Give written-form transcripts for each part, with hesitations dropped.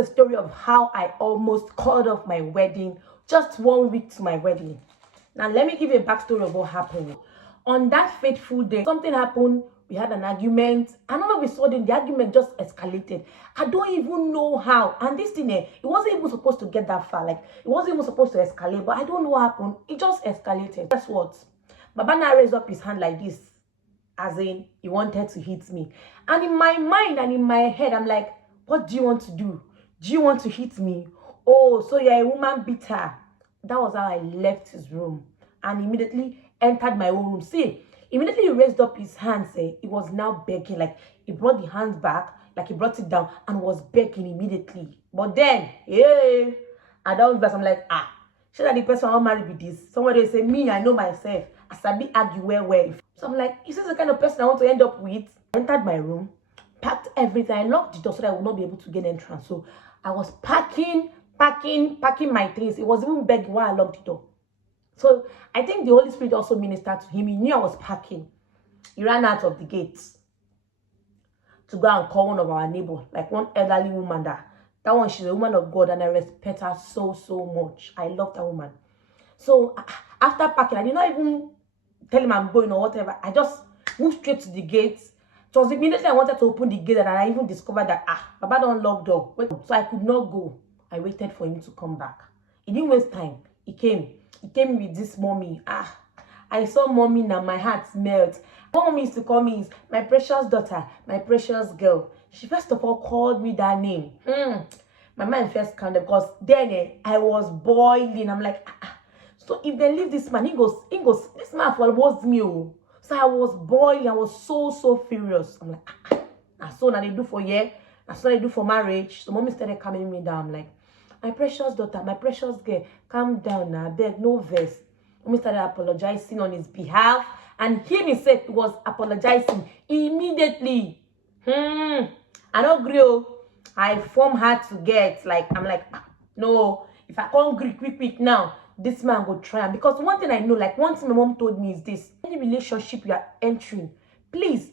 a story of how I almost called off my wedding just 1 week to my wedding. Now, let me give you a backstory of what happened. On that fateful day, something happened. We had an argument, and all of a sudden, the argument just escalated. I don't even know how. And this thing, it wasn't even supposed to get that far. Like, it wasn't even supposed to escalate, but I don't know what happened. It just escalated. Guess what? Baba now raised up his hand like this, as in, he wanted to hit me. And in my mind and in my head, I'm like, what do you want to do? Do you want to hit me? Oh, so you're a woman beater. That was how I left his room and immediately entered my own room. See, immediately he raised up his hands. He was now begging. Like, he brought the hands back, like he brought it down and was begging immediately. But then, yeah, I don't I'm like, should that the person I want marry with this? Somebody will say, me, I know myself. I sabi argue well. So I'm like, is this the kind of person I want to end up with? I entered my room, packed everything. I locked the door so that I would not be able to get entrance. So I was packing my things. It was even begging while I locked the door. So I think the Holy Spirit also ministered to him. He knew I was packing. He ran out of the gates to go and call one of our neighbors, like one elderly woman. That one, she's a woman of God, and I respect her so much. I love that woman. So after packing, I did not even tell him I'm going or whatever. I just moved straight to the gates. It was immediately I wanted to open the gate, and I even discovered that Baba don't lock door. So I could not go. I waited for him to come back. He didn't waste time. He came with this mommy. I saw mommy now, my heart melt. What mommy used to call me is my precious daughter, my precious girl. She first of all called me that name. My mind first counted because then I was boiling. I'm like, So if they leave this man, he goes, this man follows me. So I was boiling. I was so furious. I'm like, that's so now they do for year. That's what they do for marriage. So mommy started calming me down. I'm like, my precious daughter, my precious girl, calm down now, beg, no verse. Mommy started apologizing on his behalf, and he himself was apologizing immediately. I don't agree. I form hard to get. Like, I'm like, no, if I can't agree quick now, this man will try. Because one thing I know, like one thing my mom told me is this: any relationship you are entering, please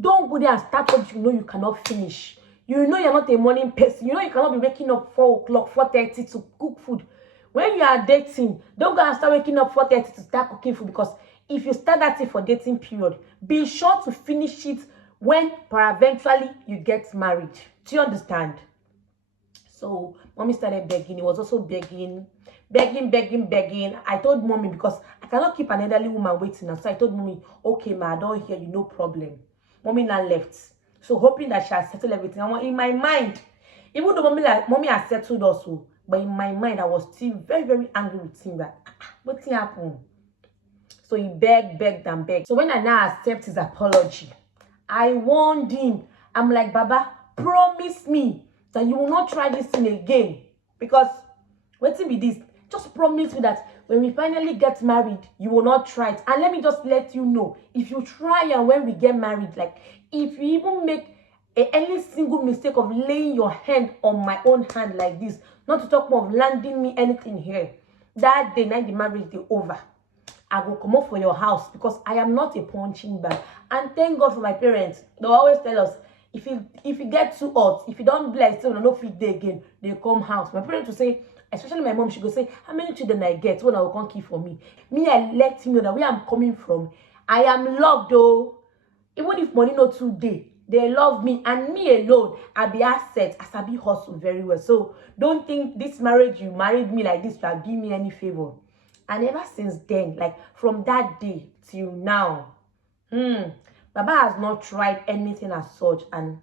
don't go there and start what you know you cannot finish. You know you're not a morning person. You know you cannot be waking up 4 o'clock, 4:30 to cook food. When you are dating, don't go and start waking up 4:30 to start cooking food, because if you start that thing for dating period, be sure to finish it when eventually you get married. Do you understand? So mommy started begging. He was also begging. I told mommy, because I cannot keep an elderly woman waiting. And so I told mommy, okay, ma, I don't hear you, no problem. Mommy now left. So hoping that she has settled everything. And in my mind, even though mommy has settled also, but in my mind, I was still very angry with him that what happened? So he begged. So when I now accept his apology, I warned him. I'm like, Baba, promise me that you will not try this thing again. Because what's be this? Just promise me that when we finally get married, you will not try it. And let me just let you know, if you try and when we get married, like if you even make any single mistake of laying your hand on my own hand like this, not to talk more of landing me anything here, that day, night the marriage is over, I will come up for your house, because I am not a punching bag. And thank God for my parents. They always tell us, if you get too hot, if you don't bless, so no feed day again, they come house. My parents will say, especially my mom, she go say, how many children I get when I will come keep for me. I let him know that where I'm coming from, I am loved though. Even if money not today, they love me, and me alone, I be asset, as I be hustle very well. So don't think this marriage, you married me like this, to give me any favor. And ever since then, like from that day till now, Baba has not tried anything as such, and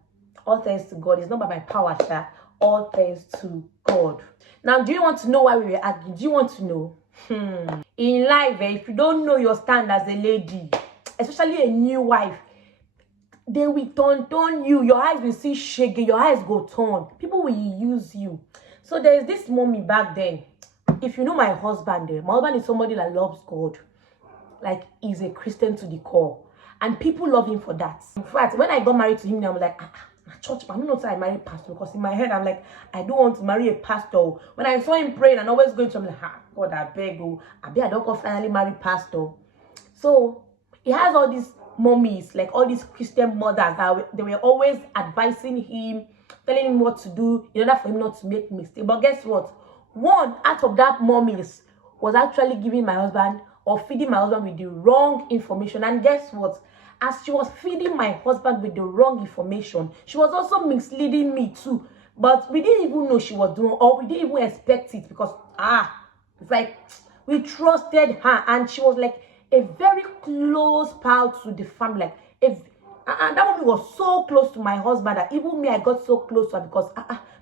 all thanks to God. It's not by my power, sir. All thanks to God. Now, do you want to know why we were arguing? Do you want to know? In life, if you don't know your stand as a lady, especially a new wife, they will turn you. Your eyes will see shaggy. Your eyes go turn. People will use you. So there's this mommy back then. If you know my husband, my husband is somebody that loves God. Like, he's a Christian to the core. And people love him for that. In fact, when I got married to him, I'm like, church, but I don't know why I married a pastor. Because in my head, I'm like, I don't want to marry a pastor. When I saw him praying and always going to, I'm like, God, I beg you. I don't go finally marry pastor. So he has all these mommies, like all these Christian mothers that they were always advising him telling him what to do in order for him not to make mistake. But guess what? One out of that mommies was actually giving my husband or feeding my husband with the wrong information. And guess what? As she was feeding my husband with the wrong information, she was also misleading me too. But we didn't even know she was doing, or we didn't even expect it, because it's like we trusted her, and she was like a very close pal to the family. Like and that woman was so close to my husband that even me, I got so close to her, because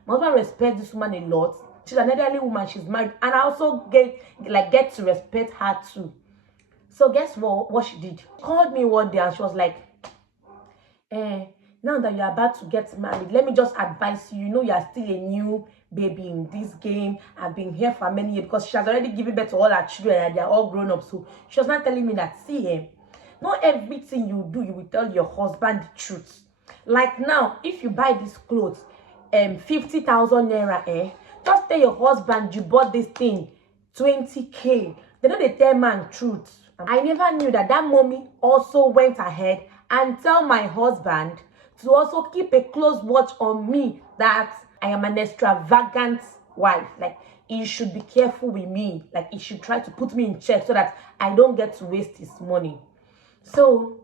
my husband respects this woman a lot. She's an elderly woman, she's married, and I also get to respect her too. So guess what she did? She called me one day and she was like, now that you're about to get married, let me just advise you. You know, you're still a new baby in this game. I've been here for many years, because she has already given birth to all her children and they're all grown up. So she was not telling me that, see, not everything you do, you will tell your husband the truth. Like now, if you buy these clothes, 50,000 naira, just tell your husband you bought this thing 20K. They know they tell man truth. I never knew that mommy also went ahead and tell my husband to also keep a close watch on me, that I am an extravagant wife. Like, he should be careful with me. Like, he should try to put me in check so that I don't get to waste his money. So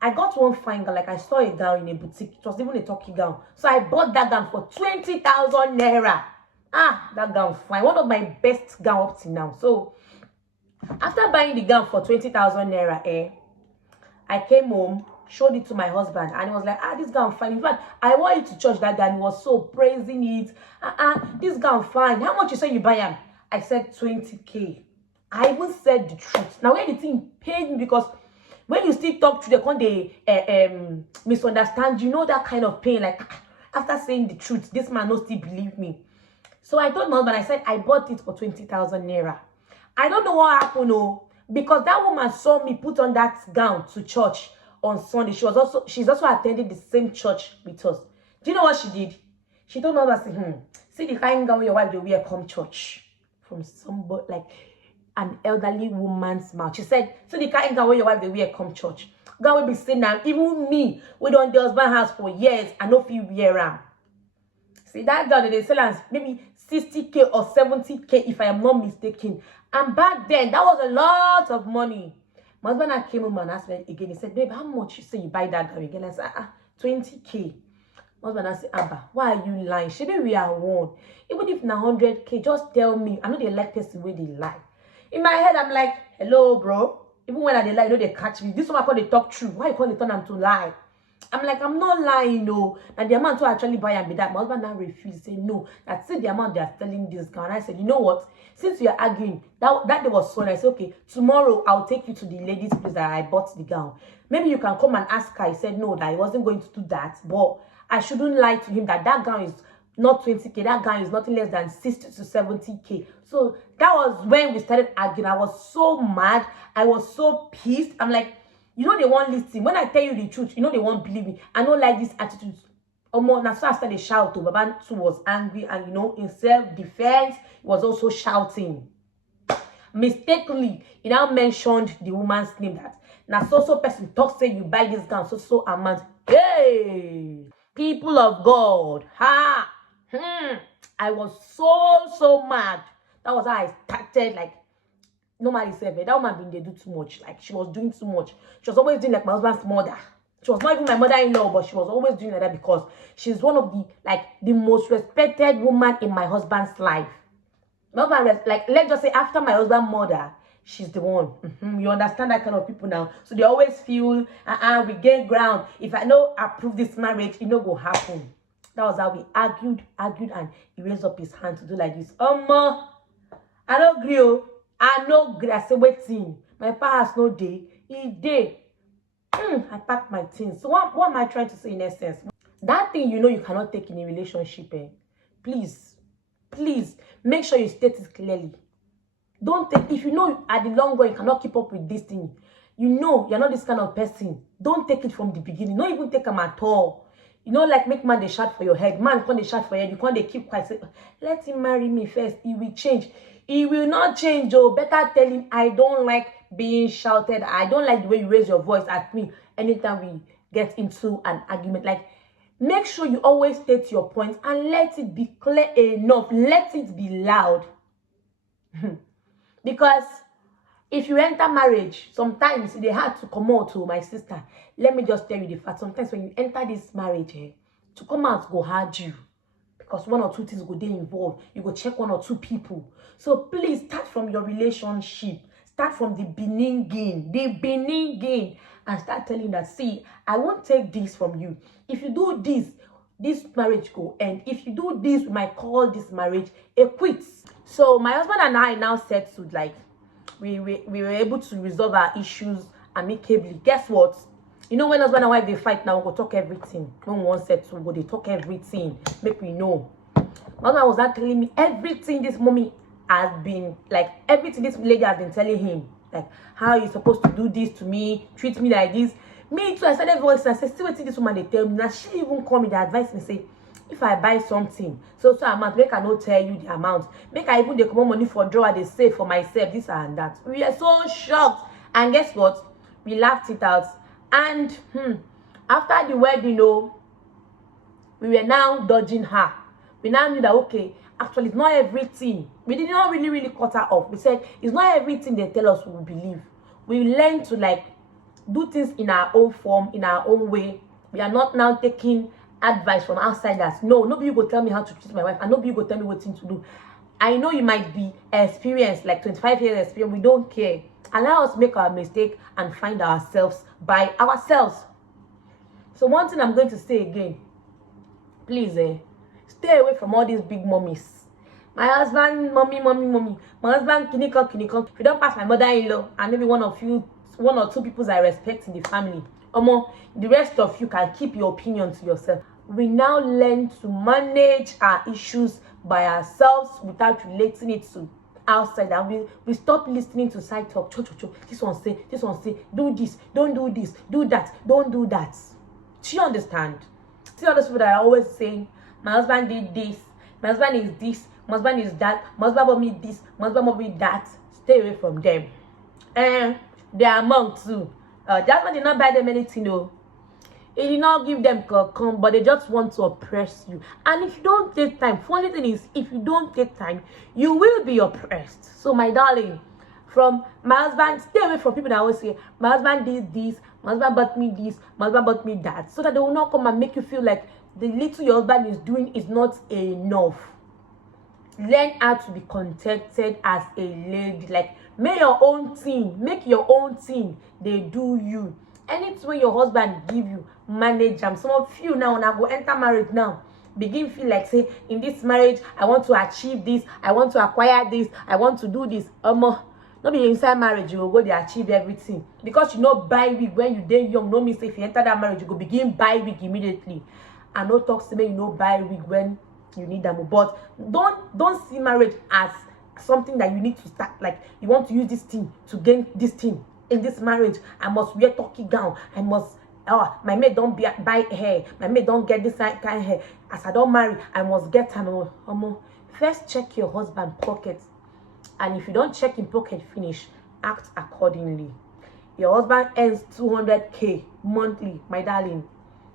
I got one fine gown. Like, I saw a gown in a boutique. It was even a Turkey gown. So I bought that gown for 20,000 naira. That gown fine. One of my best gown up till now. So after buying the gown for 20,000 naira, I came home, showed it to my husband, and he was like, this gown fine. In fact, I wore it to church that day, and he was so praising it. This gown fine. How much you say you buy him? I said 20K. I even said the truth. Now, when the thing paid me, because when you still talk to the when they misunderstand, you know that kind of pain. Like, after saying the truth, this man no still believe me. So I told my husband, I said, I bought it for 20,000 naira. I don't know what happened, because that woman saw me put on that gown to church on Sunday. She's also attending the same church with us. Do you know what she did? She told my husband, see the kind of gown your wife they wear come church. From somebody, like an elderly woman's mouth. She said, see the kind of gown your wife they wear come church. God will be saying now, even me, we don't the husband house for years, I know if you wear them. See that gown they sell us maybe 60K or 70K if I am not mistaken. And back then, that was a lot of money. My husband I came home and asked me again. He said, babe, how much you say you buy that gown again? I said, 20K. My husband I said, Abba, why are you lying? Maybe we are one. Even if na 100K, just tell me. I know they like person where they lie. In my head, I'm like, hello, bro. Even when they lie, you know they catch me. This one I call they talk true. Why you call it turn them to lie? I'm like, I'm not lying, no. And the amount to actually buy and be that. My husband now refused. Say no. That's the amount they are selling this gown. And I said, you know what? Since we are arguing, that day was Sunday. I said, okay, tomorrow I'll take you to the ladies' place that I bought the gown. Maybe you can come and ask her. He said no, that he wasn't going to do that. But I shouldn't lie to him that gown is not 20K. That gown is nothing less than 60 to 70K. So that was when we started arguing. I was so mad. I was so pissed. I'm like, you know they won't listen. When I tell you the truth, you know they won't believe me. I don't like this attitude. Now so I started shouting. Baba too was angry, and you know, in self-defense, he was also shouting. Mistakenly, he now mentioned the woman's name, that now so person talk say you buy this gown so amount. Hey, people of God, I was so mad. That was how I started. Like, normally said, that woman been they do too much. Like, she was doing too much. She was always doing like my husband's mother. She was not even my mother-in-law, but she was always doing like that, because she's one of the most respected woman in my husband's life. My husband, like, let's just say after my husband's mother, she's the one. You understand that kind of people now. So they always feel, we gain ground. If I know approve this marriage, it no go happen. That was how we argued, and he raised up his hand to do like this. I don't agree. I no agree. I say, waiting. My pa has no day. He day. I packed my things. So what am I trying to say in essence? That thing you know you cannot take in a relationship, please make sure you state it clearly. Don't take, if you know at the long run you cannot keep up with this thing, you know you're not this kind of person, don't take it from the beginning. Don't even take them at all. You know, like make man they shout for your head. Man can't they shout for your head. You can't they keep quiet. Say, let him marry me first. He will change. He will not change. Oh, better tell him I don't like being shouted. I don't like the way you raise your voice at me anytime we get into an argument. Like, Make sure you always state your point and let it be clear enough. Let it be loud. Because if you enter marriage, sometimes they had to come out to my sister. Let me just tell you the fact. Sometimes when you enter this marriage, to come out go hard you. Because one or two things go dey involved. You go check one or two people. So please start from your relationship. Start from the beginning. The beginning. And start telling that, see, I won't take this from you. If you do this, this marriage go end. If you do this, we might call this marriage a quit. So my husband and I now settled, like, we were able to resolve our issues amicably. Guess what? You know, when husband and wife they fight now, we go talk everything. When we want settle, we go they talk everything. Make me know. My husband was not telling me everything this mommy has been, like, everything this lady has been telling him. Like, how you supposed to do this to me, treat me like this. Me too, I started voice and I said, see what this woman they tell me. Now she even call me, the advice me say, if I buy something, so amount, make I not tell you the amount. Make I even the come money for drawer, they save for myself, this and that. We are so shocked. And guess what? We laughed it out. And after the wedding, we were now dodging her. We now knew that, okay, actually, it's not everything. We did not really cut her off. We said, it's not everything they tell us we will believe. We learn to, like, do things in our own form, in our own way. We are not now taking advice from outsiders. No, nobody will tell me how to treat my wife, and nobody will tell me what thing to do. I know you might be experienced, like 25 years experience. We don't care. Allow us make our mistake and find ourselves by ourselves. So one thing I'm going to say again, please, stay away from all these big mummies. My husband, mommy. My husband, kinikon. If you don't pass my mother-in-law and maybe one or two people I respect in the family, the rest of you can keep your opinion to yourself. We now learn to manage our issues by ourselves without relating it to outside, and we stop listening to side talk. This one say, do this, don't do this, do that, don't do that. Do you understand? See all those people that are always saying, my husband did this, my husband is this, my husband is that, my husband bought me this, my husband bought me that. Stay away from them. They are among too. That one did not buy them anything, though. It did not give them come, but they just want to oppress you. And if you don't take time, funny thing is, if you don't take time, you will be oppressed. So my darling, from my husband, stay away from people that always say, my husband did this, my husband bought me this, my husband bought me that. So that they will not come and make you feel like the little your husband is doing is not enough. Learn how to be contented as a lady. Like, make your own thing. Make your own thing. They do you. Anything your husband give you, manage them. Some of you now, when I go enter marriage now, begin feel like, say, in this marriage, I want to achieve this, I want to acquire this, I want to do this. Not be inside marriage, you will go to achieve everything. Because you know, buy wig when you dey young, no means if you enter that marriage, you go begin buy wig immediately. And no talk to me, you know, buy wig when you need them. But don't see marriage as something that you need to start, like you want to use this thing to gain this thing. In this marriage, I must wear turkey gown. I must, my maid don't buy hair. My maid don't get this kind of hair. As I don't marry, I must get an First, check your husband's pocket. And if you don't check in pocket finish, act accordingly. Your husband earns 200K monthly, my darling.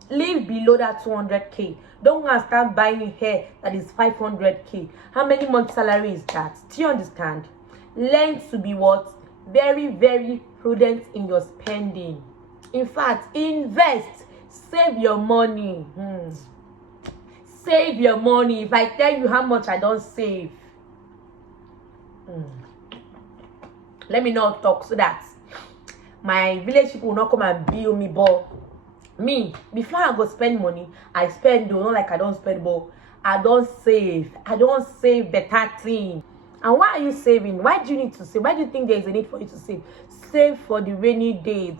Live below that 200K. Don't go and start buying hair that is 500K. How many months salary is that? Do you understand? Learn to be what? Very prudent in your spending. In fact, invest. Save your money. Save your money. If I tell you how much I don't save, let me not talk so that my village people will not come and bill me. But me, before I go spend money, I spend, though, not like I don't spend, but I don't save. I don't save better thing. And why are you saving? Why do you need to save? Why do you think there is a need for you to save? Save for the rainy days.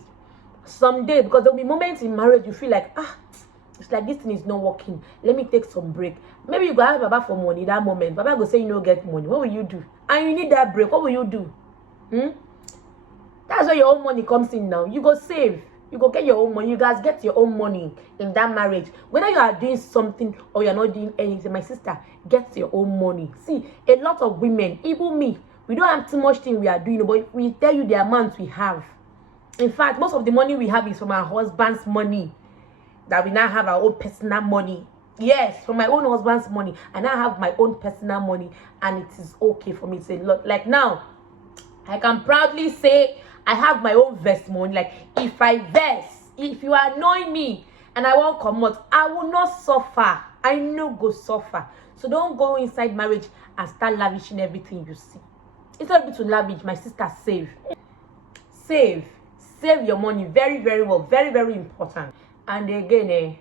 Some days, because there will be moments in marriage you feel like, it's like this thing is not working. Let me take some break. Maybe you go ask Baba for money that moment. Baba go say you don't get money. What will you do? And you need that break. What will you do? That's where your own money comes in now. You go save. You go get your own money. You guys get your own money in that marriage. Whether you are doing something or you're not doing anything, my sister, get your own money. See, a lot of women, even me, we don't have too much thing we are doing, but we tell you the amount we have. In fact, most of the money we have is from our husband's money. that we now have our own personal money. Yes, from my own husband's money, I now have my own personal money, and it is okay for me to say, look, like now, I can proudly say I have my own verse money. Like if I verse, if you annoy me and I won't come out, I will not suffer. I no go suffer. So don't go inside marriage and start lavishing everything you see. It's not good to lavish, my sister. Save your money very, very well. Very, very important. And again,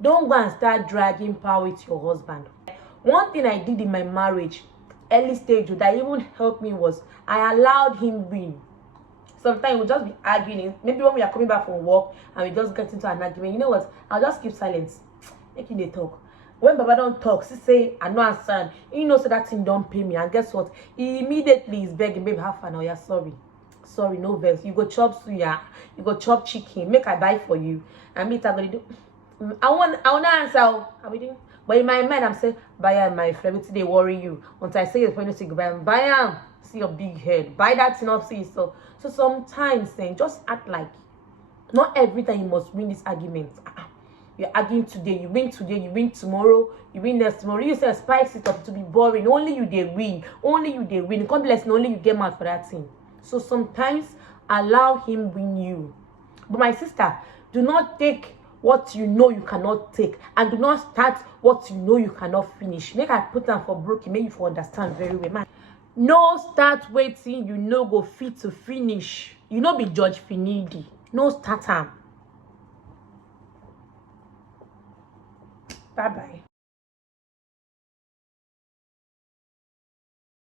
don't go and start dragging power with your husband. One thing I did in my marriage, early stage, that even helped me was I allowed him win. Sometimes we'll just be arguing. Maybe when we are coming back from work and we just get into an argument, you know what? I'll just keep silence. Making the talk. When Baba don't talk, she say, I know I'm son. You know, so that thing don't pay me. And guess what? He immediately is begging, babe, have fun. Oh, yeah, sorry. Sorry, no vex. You go chop suya. You go chop chicken. Make I buy for you. And me, I go do. I want not answer. How we doing? But in my mind, I'm saying, buy my friend, they worry you. Once I say it's when you say goodbye, buy see your big head. Buy that thing up, see so. So sometimes saying just act like not every time you must win this argument. You're arguing today, you win tomorrow, you win next tomorrow. You say spice it up to be boring. Only you they win. Only you they win. Come bless, only you get mad for that thing. So sometimes allow him win you. But my sister, do not take what you know you cannot take, and do not start what you know you cannot finish. Make I put them for broken, make you for understand very well, man. No start waiting, you know go fit to finish. You know be judge finidi. No start time. Bye bye.